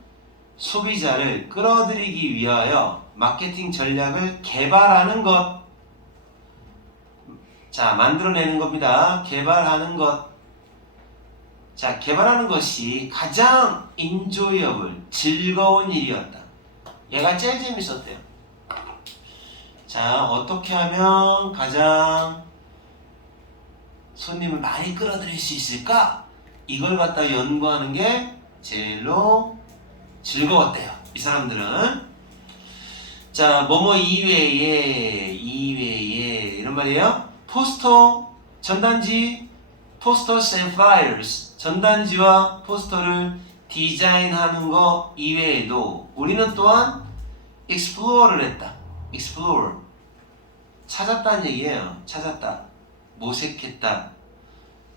소비자를 끌어들이기 위하여 마케팅 전략을 개발하는 것. 자, 만들어내는 겁니다. 개발하는 것. 자, 개발하는 것이 가장 enjoyable, 즐거운 일이었다. 얘가 제일 재밌었대요. 자, 어떻게 하면 가장 손님을 많이 끌어들일 수 있을까? 이걸 갖다 연구하는 게 제일로 즐거웠대요. 이 사람들은. 자, 뭐뭐 이외에 이런 말이에요. 포스터, 전단지, posters and flyers, 전단지와 포스터를 디자인하는 거 이외에도 우리는 또한 explore를 했다. explore, 찾았다는 얘기예요. 찾았다, 모색했다,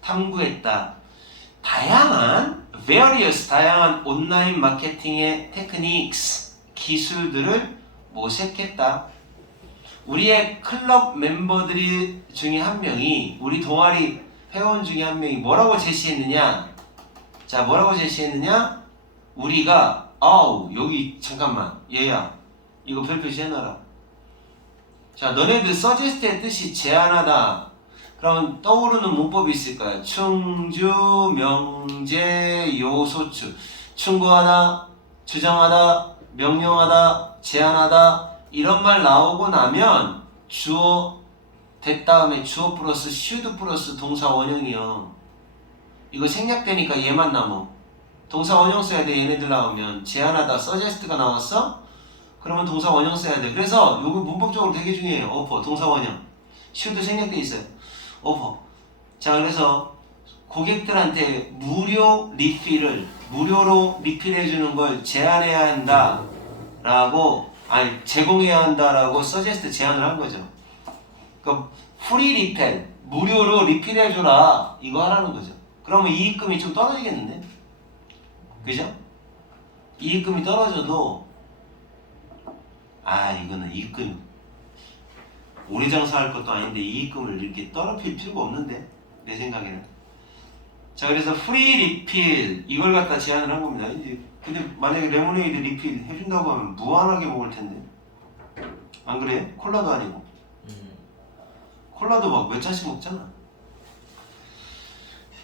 탐구했다. 다양한 온라인 마케팅의 techniques, 기술들을 모색했다. 우리의 클럽 멤버들이 중에 한 명이, 우리 동아리 회원 중에 한 명이 뭐라고 제시했느냐? 자, 뭐라고 제시했느냐? 우리가 여기 잠깐만 얘야 이거 별표시 해놔라. 자, 너네들 suggest의 뜻이 제안하다. 그럼 떠오르는 문법이 있을 거야. 충주, 명제, 요소추. 충고하다, 주장하다, 명령하다, 제안하다. 이런 말 나오고 나면 주어 된 다음에 주어 플러스 should 플러스 동사 원형이요. 이거 생략되니까 얘만 남어. 동사 원형 써야 돼. 얘네들 나오면 제안하다, suggest가 나왔어? 그러면 동사 원형 써야 돼. 그래서 이거 문법적으로 되게 중요해요. offer, 동사 원형. should 생략돼 있어요. offer. 자, 그래서 고객들한테 무료로 리필해주는 걸 제안해야 한다 라고, 제공해야 한다라고 suggest 제안을 한 거죠. 그러니까 프리 리필, 무료로 리필해줘라, 이거 하라는 거죠. 그러면 이익금이 좀 떨어지겠는데? 그죠? 이익금이 떨어져도 이거는 이익금 오래 장사할 것도 아닌데 이익금을 이렇게 떨어뜨릴 필요가 없는데, 내 생각에는. 자, 그래서 프리 리필 이걸 갖다 제안을 한 겁니다. 이제 근데 만약에 레모네이드 리필 해준다고 하면 무한하게 먹을 텐데. 안 그래? 콜라도 아니고. 콜라도 막 몇 잔씩 먹잖아.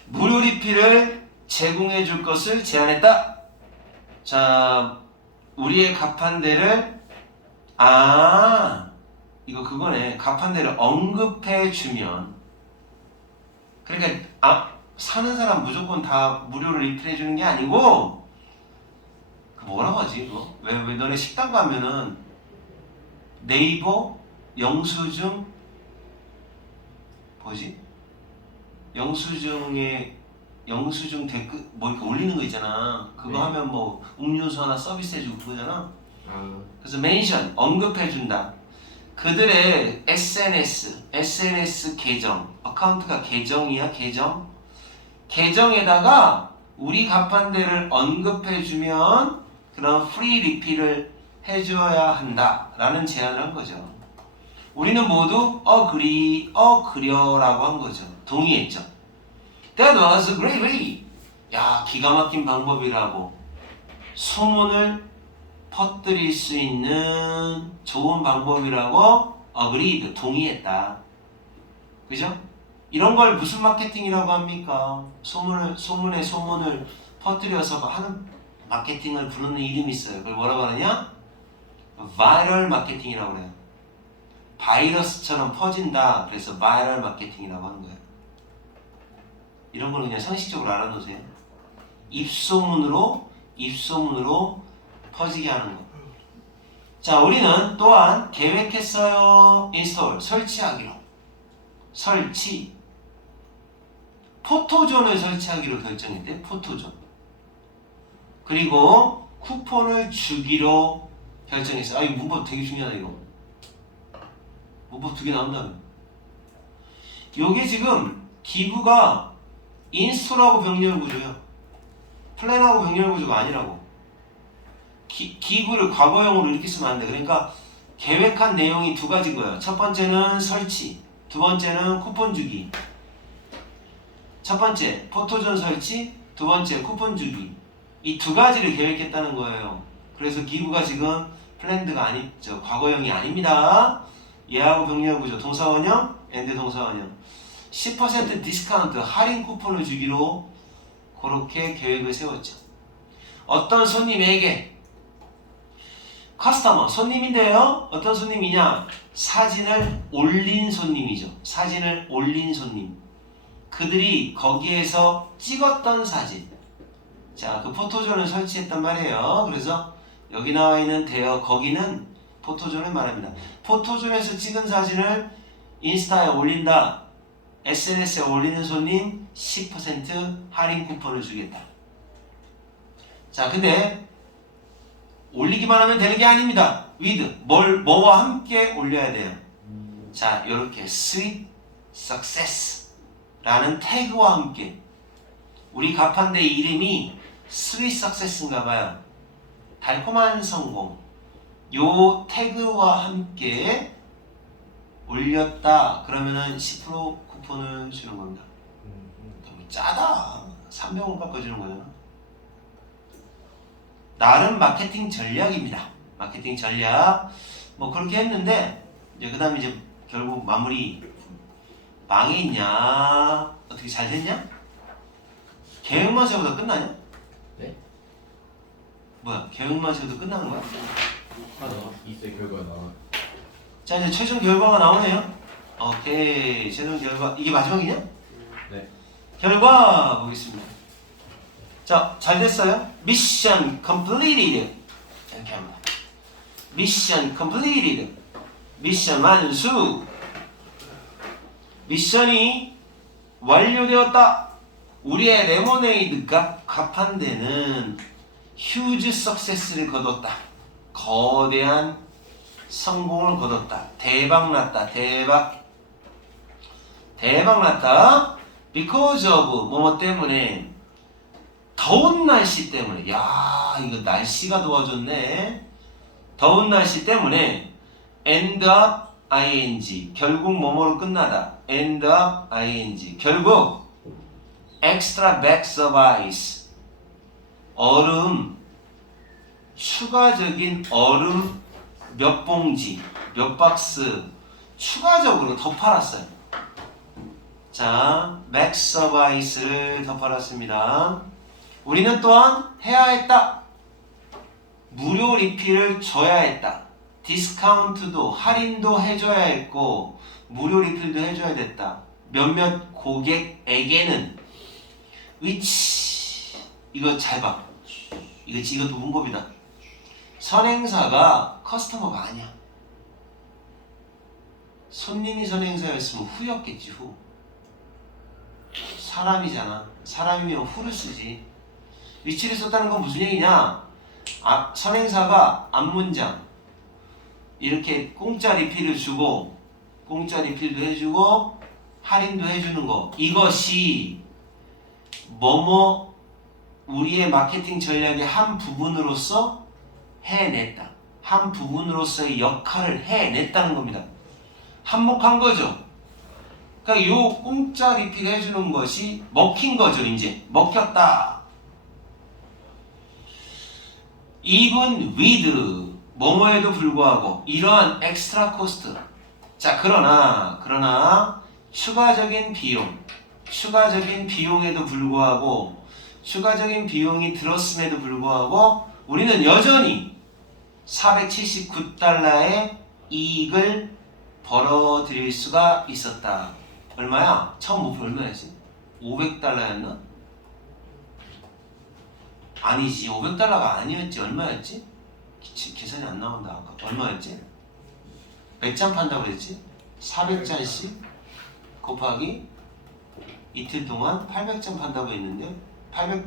무료 리필을 제공해 줄 것을 제안했다. 자, 우리의 가판대를 이거 그거네. 가판대를 언급해 주면 그러니까 사는 사람 무조건 다 무료로 리필해 주는 게 아니고 그 뭐라고 하지 이거? 왜 너네 식당 가면은 네이버 영수증 뭐지? 영수증 댓글 뭐 이렇게 올리는 거 있잖아. 그거 네. 하면 뭐 음료수 하나 서비스해주고 그거잖아. 아, 그래서 멘션 언급해준다. 그들의 SNS 계정, 어카운트가 계정이야 계정. 계정에다가 우리 가판대를 언급해주면 그런 프리 리필을 해줘야 한다라는 제안을 한 거죠. 우리는 모두 그려라고 한 거죠. 동의했죠. That was a great way. 야, 기가 막힌 방법이라고. 소문을 퍼뜨릴 수 있는 좋은 방법이라고 agreed, 동의했다. 그죠? 이런 걸 무슨 마케팅이라고 합니까? 소문을 퍼뜨려서 하는 마케팅을 부르는 이름이 있어요. 그걸 뭐라고 하느냐? 바이럴 마케팅이라고 그래요. 바이러스처럼 퍼진다. 그래서 바이럴 마케팅이라고 하는 거예요. 이런 걸 그냥 상식적으로 알아놓으세요. 입소문으로 퍼지게 하는 거. 자, 우리는 또한 계획했어요. 인스톨, 설치하기로. 설치. 포토존을 설치하기로 결정했대. 포토존. 그리고 쿠폰을 주기로 결정했어요. 이 문법 되게 중요하다 이거. 문법 2개 나온다며. 요게 지금 기부가 인스톨하고 병렬 구조예요. 플랜하고 병렬 구조가 아니라고. 기부를 과거형으로 이렇게 쓰면 안 돼. 그러니까 계획한 내용이 2가지인 거예요. 첫 번째는 설치, 두 번째는 쿠폰 주기. 첫 번째 포토존 설치, 두 번째 쿠폰 주기. 이 2가지를 계획했다는 거예요. 그래서 기부가 지금 플랜드가 아니죠. 과거형이 아닙니다. 예하고 병렬 구조, 동사원형, 엔드 동사원형. 10% 디스카운트 할인 쿠폰을 주기로 그렇게 계획을 세웠죠. 어떤 손님에게 커스터머, 손님인데요. 어떤 손님이냐? 사진을 올린 손님이죠. 사진을 올린 손님. 그들이 거기에서 찍었던 사진. 자, 그 포토존을 설치했단 말이에요. 그래서 여기 나와 있는 거기는 포토존을 말합니다. 포토존에서 찍은 사진을 인스타에 올린다. SNS에 올리는 손님 10% 할인 쿠폰을 주겠다. 자, 근데 올리기만 하면 되는 게 아닙니다. with 뭐와 함께 올려야 돼요. 자, 이렇게 sweet success라는 태그와 함께. 우리 가판대 이름이 sweet success인가 봐요. 달콤한 성공. 요 태그와 함께 올렸다. 그러면은 10% 쿠폰을 주는 겁니다. 너무 짜다. 300원 깎아주는 거잖아. 나름 마케팅 전략입니다. 마케팅 전략. 뭐 그렇게 했는데 이제 그다음에 이제 결국 마무리. 망했냐? 어떻게 잘 됐냐? 계획만 세우다 끝나냐? 네? 뭐야? 계획만 세우다 끝나는 거야? 있어요. 결과가 나와. 자, 이제 최종 결과가 나오네요. 오케이, 최종 결과. 이게 마지막이냐? 네. 결과 보겠습니다. 자, 잘 됐어요. 미션 completed. 이렇게 합니다. 미션 completed. 미션 완수. 미션이 완료되었다. 우리의 레모네이드 가판대는 휴즈 석세스를 거뒀다. 거대한 성공을 거뒀다. 대박 났다. 대박 났다. Because of 뭐뭐 때문에, 더운 날씨 때문에. 야, 이거 날씨가 도와줬네. 더운 날씨 때문에 end up ing, 결국 뭐뭐로 끝나다. end up ing, 결국 extra bags of ice. 얼음, 추가적인 얼음 몇 봉지, 몇 박스 추가적으로 더 팔았어요. 자, bags of ice를 더 팔았습니다. 우리는 또한 해야 했다. 무료 리필을 줘야 했다. 디스카운트도 할인도 해줘야 했고 무료 리필도 해줘야 됐다. 몇몇 고객에게는 which 이거 잘 봐. 이것도 문법이다. 선행사가 커스터머가 아니야. 손님이 선행사였으면 후였겠지 후. 사람이잖아. 사람이면 후를 쓰지. which를 썼다는 건 무슨 얘기냐? 선행사가 앞문장 이렇게 공짜 리필을 주고 공짜 리필도 해주고 할인도 해주는 거 이것이 뭐뭐 우리의 마케팅 전략의 한 부분으로서 해냈다. 한 부분으로서의 역할을 해냈다는 겁니다. 한몫한 거죠. 그러니까 요 공짜 리필 해주는 것이 먹힌 거죠. 이제 먹혔다. even with 뭐뭐에도 불구하고 이러한 엑스트라 코스트. 자 그러나 추가적인 비용에도 불구하고 추가적인 비용이 들었음에도 불구하고 우리는 여전히 479달러의 이익을 벌어들일 수가 있었다. 얼마야? 처음 목표 얼마였지? 500달러였나? 아니지 500달러가 아니었지. 얼마였지? 계산이 안 나온다. 아까 얼마였지? 몇 잔 판다고 그랬지? 400잔씩 곱하기 이틀 동안 800잔 판다고 했는데 800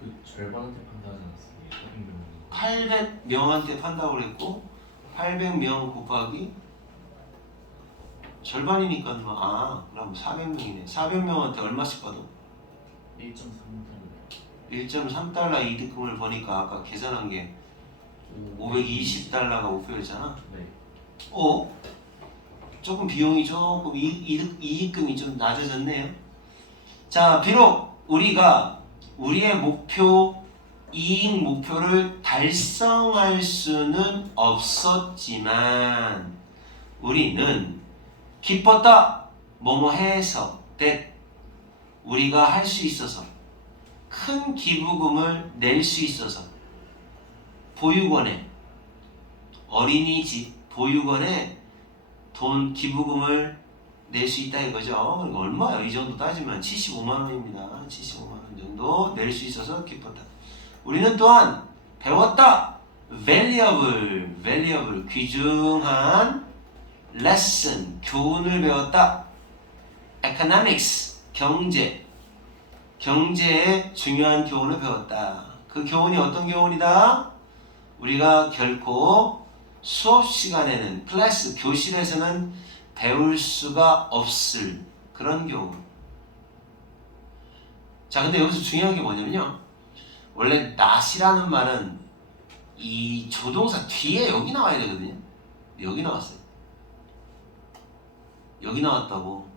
그 절반한테 판다지 않았습니까? 800명한테 판다고 그랬고 800명 곱하기 절반이니까 그럼 400명이네. 400명한테 얼마씩 받아? 1.3달러. 1.3달러 이득금을 버니까 아까 계산한 게 520달러가 목표였잖아. 네. 조금 비용이 조금 이익금이 좀 낮아졌네요. 자, 비록 우리가 우리의 이익 목표를 달성할 수는 없었지만 우리는 기뻤다. 뭐뭐 해서 that 우리가 할 수 있어서 큰 기부금을 낼 수 있어서 보육원에 어린이집 보육원에 돈 기부금을 낼 수 있다 이거죠. 얼마야? 이 정도 따지면 75만 원입니다. 75만 원 정도 낼 수 있어서 기뻤다. 우리는 또한 배웠다. valuable 귀중한 lesson 교훈을 배웠다. economics 경제의 중요한 교훈을 배웠다. 그 교훈이 어떤 교훈이다? 우리가 결코 수업 시간에는 클래스 교실에서는 배울 수가 없을 그런 교훈. 자, 근데 여기서 중요한 게 뭐냐면요. 원래 not이라는 말은 이 조동사 뒤에 여기 나와야 되거든요. 여기 나왔어요. 여기 나왔다고.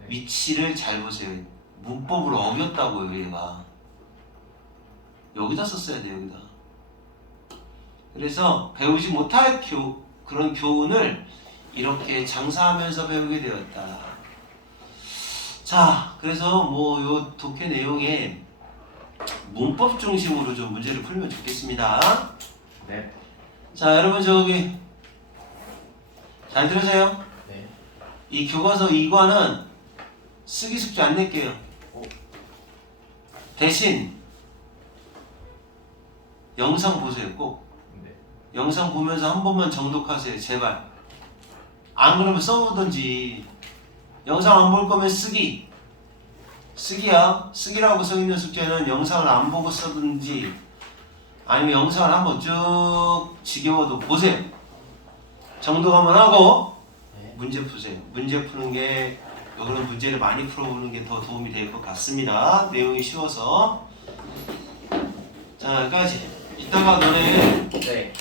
네. 위치를 잘 보세요. 문법을 어겼다고요, 얘가. 여기다 썼어야 돼, 여기다. 그래서 배우지 못할 그런 교훈을 이렇게 장사하면서 배우게 되었다. 자, 그래서 요 독해 내용에 문법 중심으로 좀 문제를 풀면 좋겠습니다. 네. 자, 여러분 저기 잘 들으세요? 네. 이 교과서 2과는 쓰기 숙제 안 낼게요. 대신 영상 보세요. 꼭 네. 영상 보면서 한 번만 정독하세요. 제발. 안 그러면 써보든지. 영상 안 볼 거면 쓰기야. 쓰기라고 써있는 숙제는 영상을 안 보고 써든지 아니면 영상을 한번 쭉 지겨워도 보세요. 정독 한번 하고 네. 문제 푸세요. 문제 푸는 게 그런 문제를 많이 풀어보는 게 더 도움이 될 것 같습니다. 내용이 쉬워서. 자, 여기까지. 이따가 너네 네.